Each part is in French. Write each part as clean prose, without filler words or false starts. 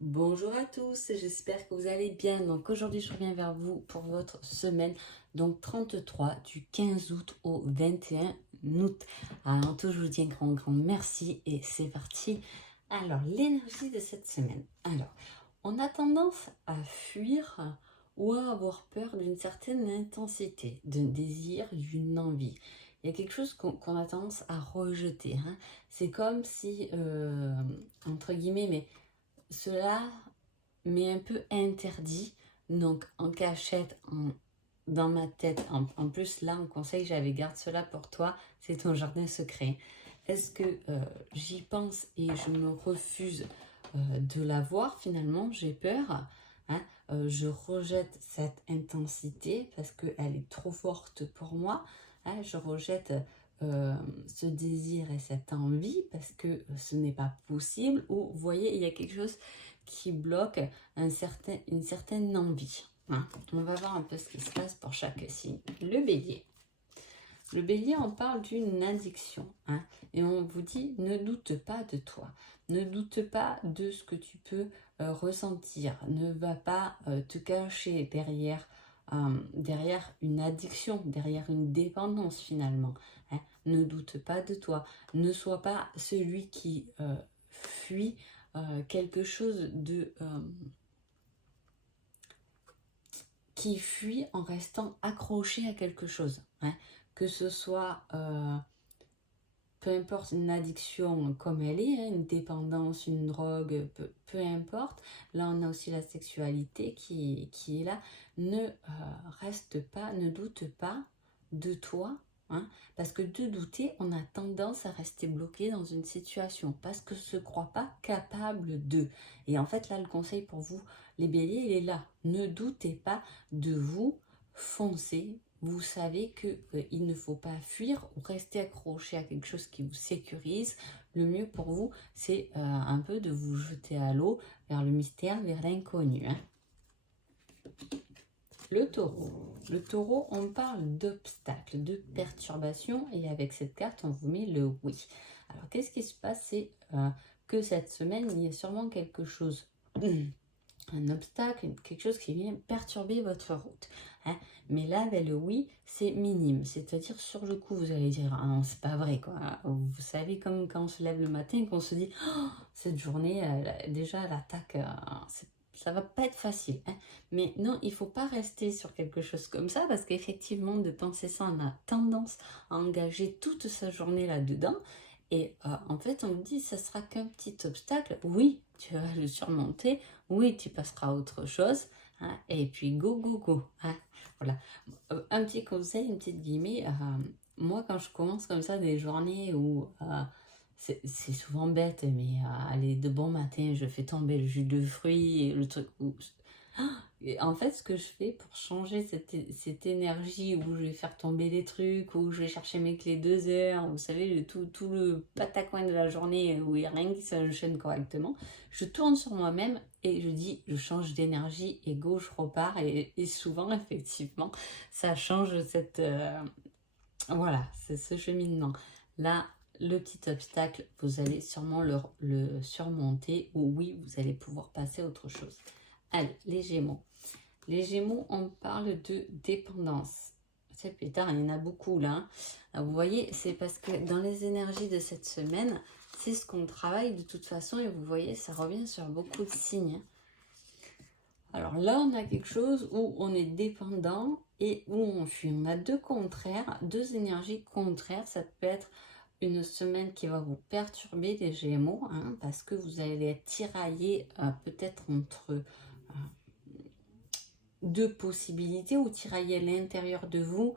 Bonjour à tous, j'espère que vous allez bien. Donc aujourd'hui, je reviens vers vous pour votre semaine, donc 33 du 15 août au 21 août. Alors tout, je vous dis un grand merci et c'est parti. Alors, l'énergie de cette semaine. Alors, on a tendance à fuir ou à avoir peur d'une certaine intensité, d'un désir, d'une envie. Il y a quelque chose qu'on a tendance à rejeter, hein. C'est comme si, entre guillemets, mais cela m'est un peu interdit, donc en cachette, dans ma tête. En plus, là, en conseil, j'avais garde cela pour toi, c'est ton jardin secret. Est-ce que j'y pense et je me refuse de la voir finalement, j'ai peur, hein, je rejette cette intensité parce qu'elle est trop forte pour moi, hein, je rejette ce désir et cette envie parce que ce n'est pas possible, ou vous voyez, il y a quelque chose qui bloque une certaine envie, hein. On va voir un peu ce qui se passe pour chaque signe. Le bélier. Le bélier, on parle d'une addiction, hein, et on vous dit ne doute pas de toi, ne doute pas de ce que tu peux ressentir, ne va pas te cacher derrière une addiction, derrière une dépendance finalement, hein. Ne doute pas de toi, ne sois pas celui qui fuit quelque chose qui fuit en restant accroché à quelque chose, hein. Que ce soit, peu importe, une addiction comme elle est, hein, une dépendance, une drogue, peu importe. Là, on a aussi la sexualité qui est là. Ne reste pas, ne doute pas de toi, hein, parce que de douter, on a tendance à rester bloqué dans une situation, parce que se croit pas capable de. Et en fait, là, le conseil pour vous, les béliers, il est là. Ne doutez pas de vous, foncez. Vous savez qu'il ne faut pas fuir ou rester accroché à quelque chose qui vous sécurise. Le mieux pour vous, c'est un peu de vous jeter à l'eau, vers le mystère, vers l'inconnu, hein. Le taureau. Le taureau, on parle d'obstacles, de perturbations, et avec cette carte, on vous met le oui. Alors, qu'est-ce qui se passe? C'est que cette semaine, il y a sûrement quelque chose, un obstacle, quelque chose qui vient perturber votre route, hein. Mais là, avec le oui, c'est minime. C'est-à-dire, sur le coup, vous allez dire, ah non, c'est pas vrai, quoi. Vous savez, comme quand on se lève le matin, qu'on se dit, oh, cette journée, déjà, l'attaque, ça va pas être facile, hein. Mais non, il faut pas rester sur quelque chose comme ça, parce qu'effectivement, de penser ça, on a tendance à engager toute sa journée là-dedans. Et en fait, on me dit, ça sera qu'un petit obstacle. Oui, tu vas le surmonter. Oui, tu passeras à autre chose, hein, et puis go, hein. Voilà. Un petit conseil, une petite guillemets. Moi, quand je commence comme ça des journées où c'est souvent bête, mais allez, de bon matin, je fais tomber le jus de fruits, le truc. Et en fait, ce que je fais pour changer cette énergie où je vais faire tomber les trucs, où je vais chercher mes clés 2 heures, vous savez, tout le patacoin de la journée où il n'y a rien qui s'enchaîne correctement, je tourne sur moi-même et je dis, je change d'énergie et go, je repars. Et souvent, effectivement, ça change voilà, c'est ce cheminement. Là, le petit obstacle, vous allez sûrement le surmonter, ou oui, vous allez pouvoir passer à autre chose. Allez, les Gémeaux. Les Gémeaux, on parle de dépendance. C'est pétard, il y en a beaucoup là. Vous voyez, c'est parce que dans les énergies de cette semaine, c'est ce qu'on travaille de toute façon, et vous voyez, ça revient sur beaucoup de signes. Alors là, on a quelque chose où on est dépendant et où on fuit. On a deux contraires, deux énergies contraires. Ça peut être une semaine qui va vous perturber, les Gémeaux, hein, parce que vous allez être tiraillé peut-être entre deux possibilités, ou tiraillé à l'intérieur de vous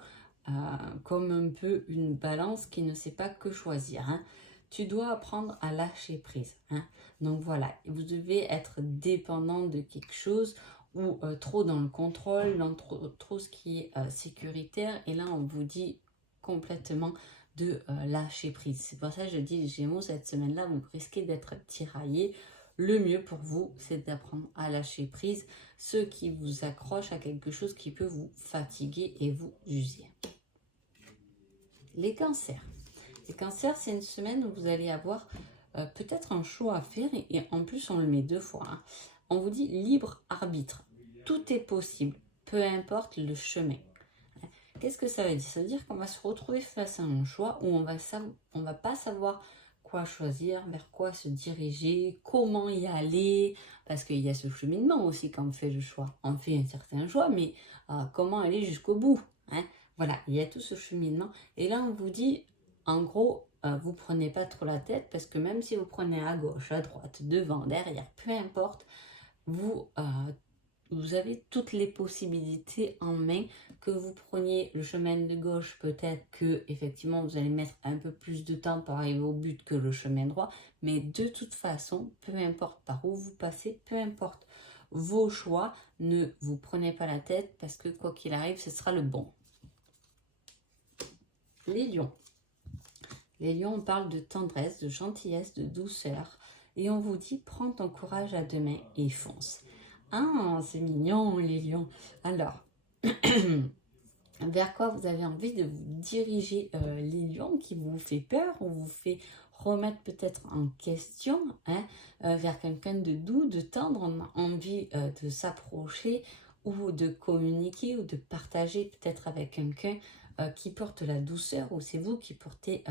comme un peu une balance qui ne sait pas que choisir, hein. Tu dois apprendre à lâcher prise, hein. Donc voilà, vous devez être dépendant de quelque chose, ou trop dans le contrôle, dans trop ce qui est sécuritaire. Et là, on vous dit complètement de lâcher prise. C'est pour ça que je dis, Gémeaux, cette semaine-là, vous risquez d'être tiraillé. Le mieux pour vous, c'est d'apprendre à lâcher prise, ce qui vous accroche à quelque chose qui peut vous fatiguer et vous user. Les cancers. Les cancers, c'est une semaine où vous allez avoir peut-être un choix à faire et en plus on le met 2 fois. Hein. On vous dit libre arbitre. Tout est possible, peu importe le chemin. Qu'est-ce que ça veut dire? Ça veut dire qu'on va se retrouver face à un choix où on va pas savoir quoi choisir, vers quoi se diriger, comment y aller, parce qu'il y a ce cheminement aussi quand on fait le choix. On fait un certain choix, mais comment aller jusqu'au bout, hein? Voilà, il y a tout ce cheminement. Et là, on vous dit, en gros, vous prenez pas trop la tête, parce que même si vous prenez à gauche, à droite, devant, derrière, peu importe, vous avez toutes les possibilités en main. Que vous preniez le chemin de gauche, peut-être que effectivement vous allez mettre un peu plus de temps pour arriver au but que le chemin droit, mais de toute façon, peu importe par où vous passez, peu importe vos choix, ne vous prenez pas la tête parce que quoi qu'il arrive, ce sera le bon. Les lions. Les lions, on parle de tendresse, de gentillesse, de douceur, et on vous dit prends ton courage à deux mains et fonce. Ah, c'est mignon les lions. Alors, vers quoi vous avez envie de vous diriger les lions qui vous fait peur ou vous fait remettre peut-être en question, hein, vers quelqu'un de doux, de tendre, on a envie de s'approcher ou de communiquer ou de partager peut-être avec quelqu'un qui porte la douceur, ou c'est vous qui portez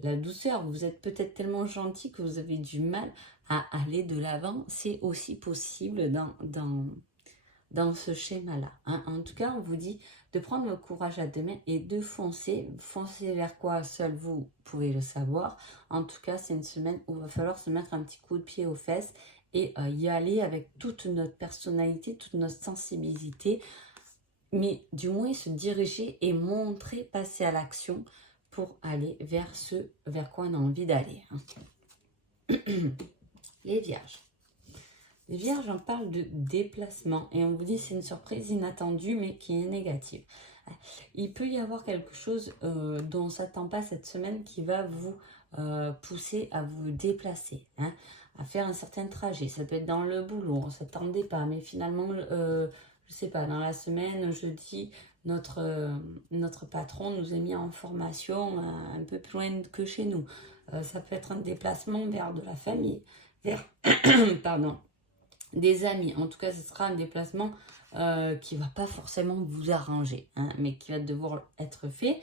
la douceur. Vous êtes peut-être tellement gentil que vous avez du mal à aller de l'avant. C'est aussi possible dans ce schéma-là. Hein. En tout cas, on vous dit de prendre le courage à deux mains et de foncer. Foncer vers quoi? Seul vous pouvez le savoir. En tout cas, c'est une semaine où il va falloir se mettre un petit coup de pied aux fesses et y aller avec toute notre personnalité, toute notre sensibilité, mais du moins se diriger et montrer, passer à l'action pour aller vers ce vers quoi on a envie d'aller. Hein. Les vierges. Les vierges, on parle de déplacement et on vous dit c'est une surprise inattendue mais qui est négative. Il peut y avoir quelque chose dont on ne s'attend pas cette semaine qui va vous pousser à vous déplacer, hein, à faire un certain trajet. Ça peut être dans le boulot, on ne s'attendait pas, mais finalement, je ne sais pas, dans la semaine, jeudi, notre patron nous a mis en formation un peu plus loin que chez nous. Ça peut être un déplacement vers de la famille, vers pardon, des amis. En tout cas, ce sera un déplacement qui ne va pas forcément vous arranger, hein, mais qui va devoir être fait,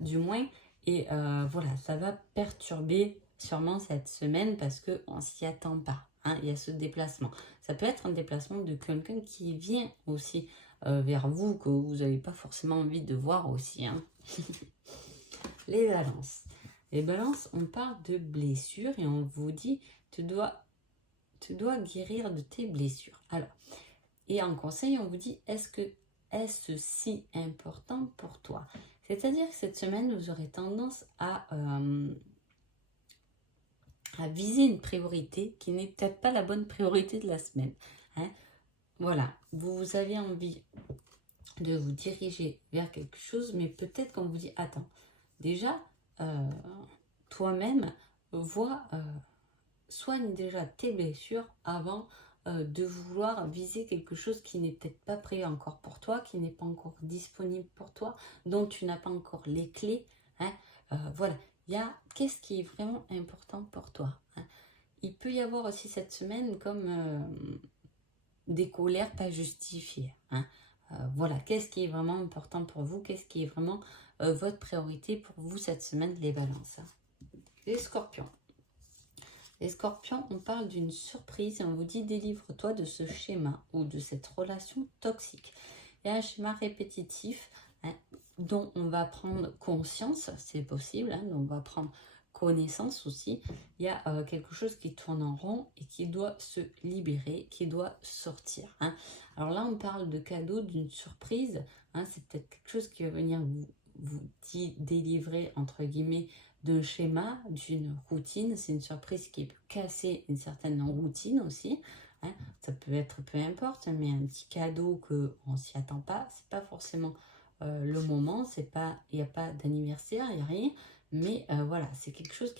du moins. Et voilà, ça va perturber sûrement cette semaine parce qu'on ne s'y attend pas. Hein, il y a ce déplacement. Ça peut être un déplacement de quelqu'un qui vient aussi vers vous, que vous n'avez pas forcément envie de voir aussi. Hein. Les balances. Les balances, on parle de blessures et on vous dit, tu dois guérir de tes blessures. Alors, et en conseil, on vous dit, est-ce si important pour toi? C'est-à-dire que cette semaine, vous aurez tendance à viser une priorité qui n'est peut-être pas la bonne priorité de la semaine. Hein. Voilà, vous avez envie de vous diriger vers quelque chose, mais peut-être qu'on vous dit, attends, déjà, toi-même, soigne déjà tes blessures avant de vouloir viser quelque chose qui n'est peut-être pas prêt encore pour toi, qui n'est pas encore disponible pour toi, dont tu n'as pas encore les clés. Hein. Voilà, il y a qu'est-ce qui est vraiment important pour toi. Hein. Il peut y avoir aussi cette semaine comme des colères pas justifiées. Hein. Voilà, qu'est-ce qui est vraiment important pour vous, qu'est-ce qui est vraiment votre priorité pour vous cette semaine, les balances. Les scorpions. Les scorpions, on parle d'une surprise et on vous dit délivre-toi de ce schéma ou de cette relation toxique. Il y a un schéma répétitif, hein, dont on va prendre conscience, c'est possible, hein, dont on va prendre connaissance aussi. Il y a quelque chose qui tourne en rond et qui doit se libérer, qui doit sortir. Hein. Alors là, on parle de cadeau, d'une surprise. Hein, c'est peut-être quelque chose qui va venir vous délivrer, entre guillemets, d'un schéma, d'une routine. C'est une surprise qui peut casser une certaine routine aussi. Hein. Ça peut être peu importe, mais un petit cadeau qu'on ne s'y attend pas, c'est pas forcément le moment, il n'y a pas d'anniversaire, il n'y a rien, mais voilà, c'est quelque chose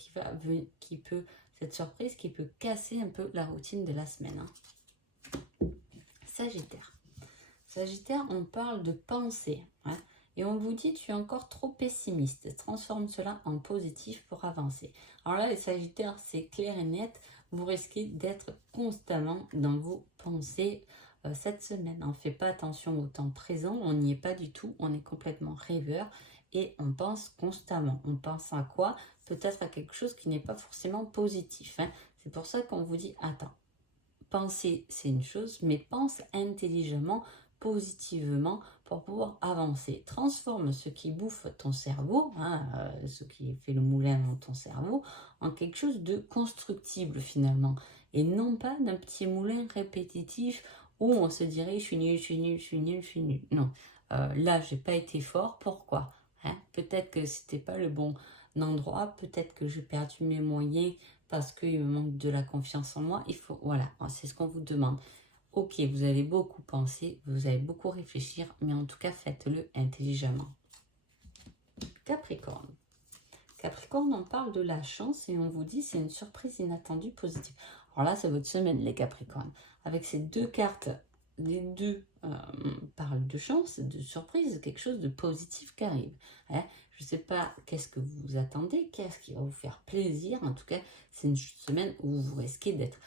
cette surprise qui peut casser un peu la routine de la semaine. Hein. Sagittaire. Sagittaire, on parle de pensée. Hein. Et on vous dit, tu es encore trop pessimiste. Transforme cela en positif pour avancer. Alors là, les Sagittaires, c'est clair et net. Vous risquez d'être constamment dans vos pensées cette semaine. On ne fait pas attention au temps présent. On n'y est pas du tout. On est complètement rêveur. Et on pense constamment. On pense à quoi? Peut-être à quelque chose qui n'est pas forcément positif. C'est pour ça qu'on vous dit, attends, penser c'est une chose, mais pense intelligemment, positivement pour pouvoir avancer. Transforme ce qui bouffe ton cerveau, ce qui fait le moulin dans ton cerveau, en quelque chose de constructible finalement. Et non pas d'un petit moulin répétitif où on se dirait je suis nul, je suis nul, je suis nul, je suis nul. Non, là j'ai pas été fort, pourquoi? Peut-être que c'était pas le bon endroit, peut-être que j'ai perdu mes moyens parce qu'il me manque de la confiance en moi. Il faut, voilà, c'est ce qu'on vous demande. Ok, vous allez beaucoup penser, vous allez beaucoup réfléchir, mais en tout cas, faites-le intelligemment. Capricorne. Capricorne, on parle de la chance et on vous dit c'est une surprise inattendue positive. Alors là, c'est votre semaine, les Capricornes. Avec ces deux cartes, les deux parlent de chance, de surprise, quelque chose de positif qui arrive. Je ne sais pas qu'est-ce que vous attendez, qu'est-ce qui va vous faire plaisir. En tout cas, c'est une semaine où vous risquez d'être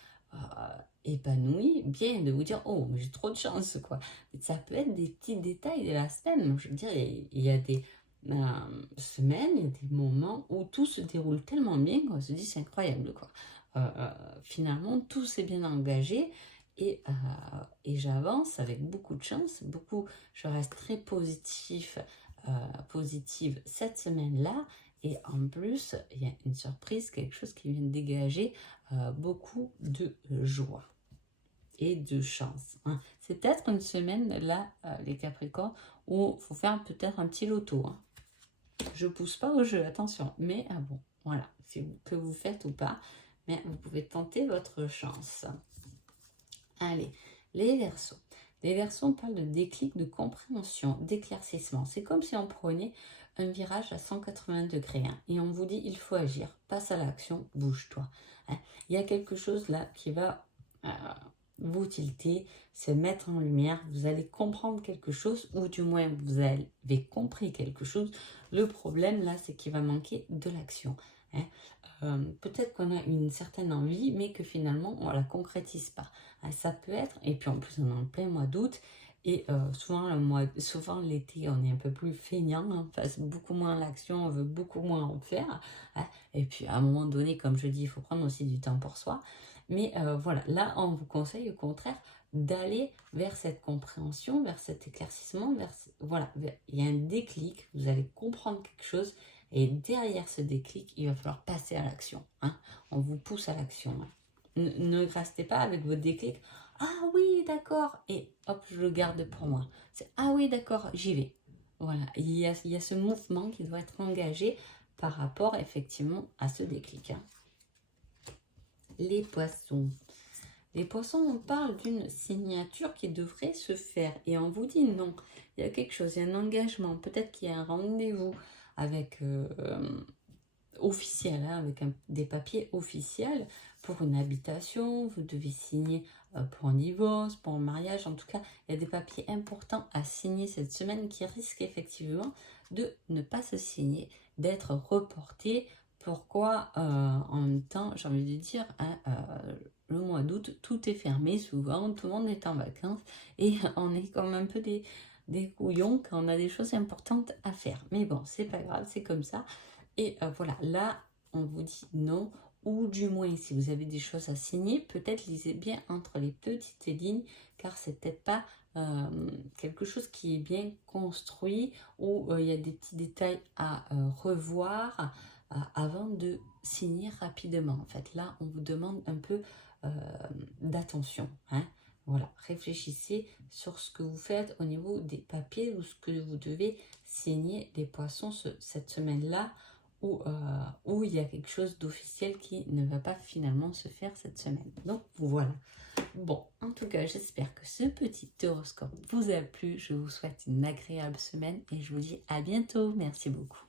épanoui, bien, de vous dire oh, mais j'ai trop de chance, quoi. Ça peut être des petits détails de la semaine. Je veux dire, il y a des semaines, il y a des moments où tout se déroule tellement bien qu'on se dit c'est incroyable, quoi. Finalement, tout s'est bien engagé. Et j'avance avec beaucoup de chance, je reste très positive cette semaine-là. Et en plus, il y a une surprise, quelque chose qui vient de dégager beaucoup de joie et de chance. C'est peut-être une semaine, là, les Capricornes, où il faut faire peut-être un petit loto. Je pousse pas au jeu, attention. Mais bon, voilà, que vous faites ou pas, mais vous pouvez tenter votre chance. Allez, les Verseaux. Les Verseaux, on parle de déclic, de compréhension, d'éclaircissement. C'est comme si on prenait un virage à 180 degrés et on vous dit il faut agir, passe à l'action, bouge-toi. Il y a quelque chose là qui va vous tilter, se mettre en lumière, vous allez comprendre quelque chose ou du moins vous avez compris quelque chose. Le problème là, c'est qu'il va manquer de l'action. Peut-être qu'on a une certaine envie, mais que finalement, on ne la concrétise pas. Ça peut être, et puis en plus, on est en plein mois d'août, et souvent l'été, on est un peu plus feignant, on passe beaucoup moins l'action, on veut beaucoup moins en faire. Et puis à un moment donné, comme je dis, il faut prendre aussi du temps pour soi. Mais voilà, là, on vous conseille au contraire d'aller vers cette compréhension, vers cet éclaircissement, il y a un déclic, vous allez comprendre quelque chose. Et derrière ce déclic, il va falloir passer à l'action. On vous pousse à l'action. Ne restez pas avec votre déclic. Ah oui, d'accord. Et hop, je le garde pour moi. Ah oui, d'accord, j'y vais. Voilà, il y a ce mouvement qui doit être engagé par rapport effectivement à ce déclic. Les Poissons. Les Poissons, on parle d'une signature qui devrait se faire. Et on vous dit non. Il y a quelque chose, il y a un engagement. Peut-être qu'il y a un rendez-vous avec officiel, avec des papiers officiels pour une habitation. Vous devez signer pour un divorce, pour un mariage. En tout cas, il y a des papiers importants à signer cette semaine qui risquent effectivement de ne pas se signer, d'être reportés. Pourquoi en même temps, j'ai envie de dire, le mois d'août, tout est fermé souvent, tout le monde est en vacances et on est comme un peu des couillons quand on a des choses importantes à faire. Mais bon, c'est pas grave, c'est comme ça. Et voilà, là, on vous dit non, ou du moins, si vous avez des choses à signer, peut-être lisez bien entre les petites lignes, car c'est peut-être pas quelque chose qui est bien construit, ou il y a des petits détails à revoir avant de signer rapidement. En fait, là, on vous demande un peu d'attention. Voilà, réfléchissez sur ce que vous faites au niveau des papiers ou ce que vous devez signer, les Poissons, cette semaine-là, où il y a quelque chose d'officiel qui ne va pas finalement se faire cette semaine. Donc voilà. Bon, en tout cas, j'espère que ce petit horoscope vous a plu. Je vous souhaite une agréable semaine et je vous dis à bientôt. Merci beaucoup.